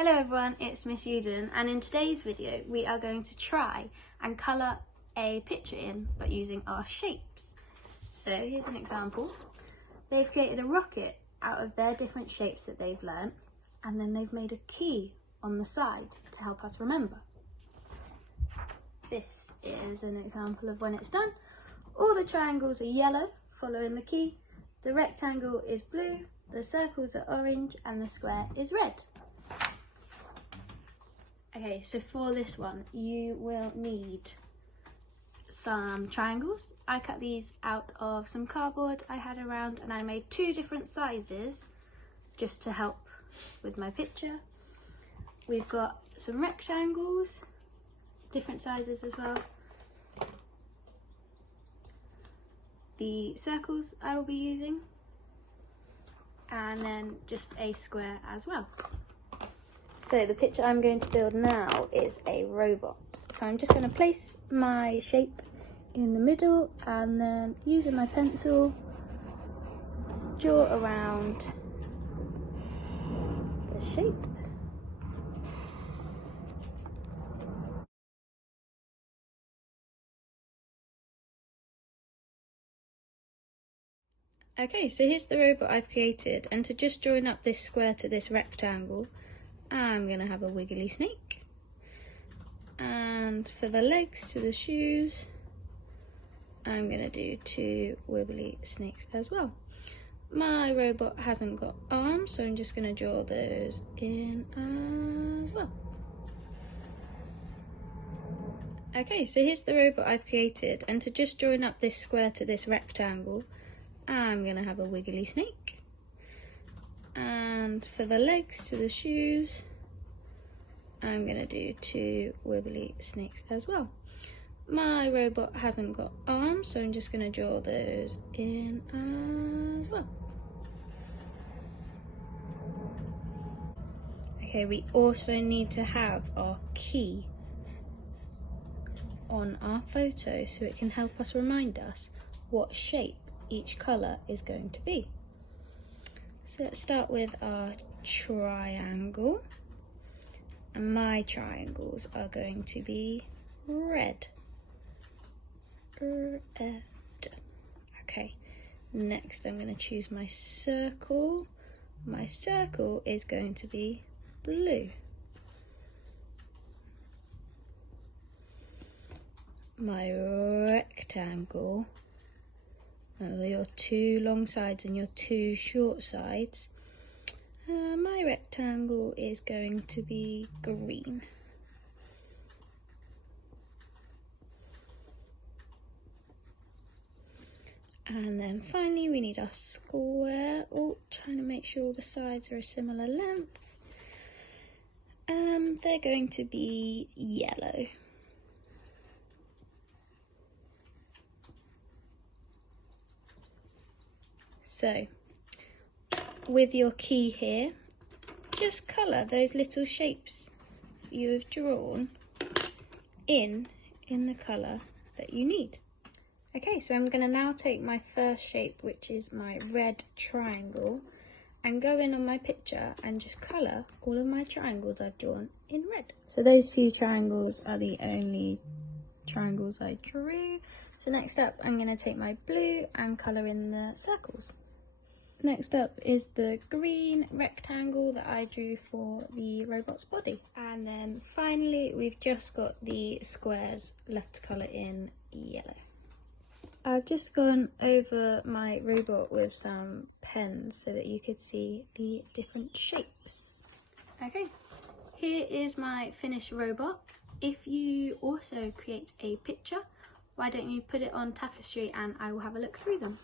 Hello everyone, it's Miss Euden, and in today's video we are going to try and colour a picture in but using our shapes. So here's an example. They've created a rocket out of their different shapes that they've learnt, and then they've made a key on the side to help us remember. This is an example of when it's done. All the triangles are yellow following the key, the rectangle is blue, the circles are orange and the square is red. Okay, so for this one, you will need some triangles. I cut these out of some cardboard I had around, and I made two different sizes just to help with my picture. We've got some rectangles, different sizes as well. The circles I will be using, and then just a square as well. So the picture I'm going to build now is a robot. So I'm just going to place my shape in the middle and then using my pencil, draw around the shape. Okay, so here's the robot I've created, and to just join up this square to this rectangle, I'm going to have a wiggly snake, and for the legs to the shoes I'm going to do two wiggly snakes as well. My robot hasn't got arms, so I'm just going to draw those in as well. Okay, so here's the robot I've created, and to just join up this square to this rectangle I'm going to have a wiggly snake, and for the legs to the shoes I'm going to do two wiggly snakes as well. My robot hasn't got arms, so I'm just going to draw those in as well. Okay, we also need to have our key on our photo so it can help us remind us what shape each colour is going to be. So let's start with our triangle, and my triangles are going to be red. Okay, next I'm going to choose my circle. My circle is going to be blue. My rectangle, your two long sides and your two short sides, my rectangle is going to be green. And then finally we need our square. Trying to make sure all the sides are a similar length. They're going to be yellow. So with your key here, just colour those little shapes you have drawn in the colour that you need. Okay, so I'm going to now take my first shape, which is my red triangle, and go in on my picture and just colour all of my triangles I've drawn in red. So those few triangles are the only triangles I drew. So next up I'm going to take my blue and colour in the circles. Next up is the green rectangle that I drew for the robot's body. And then finally we've just got the squares left to colour in yellow. I've just gone over my robot with some pens so that you could see the different shapes. Okay, here is my finished robot. If you also create a picture, why don't you put it on tapestry and I will have a look through them.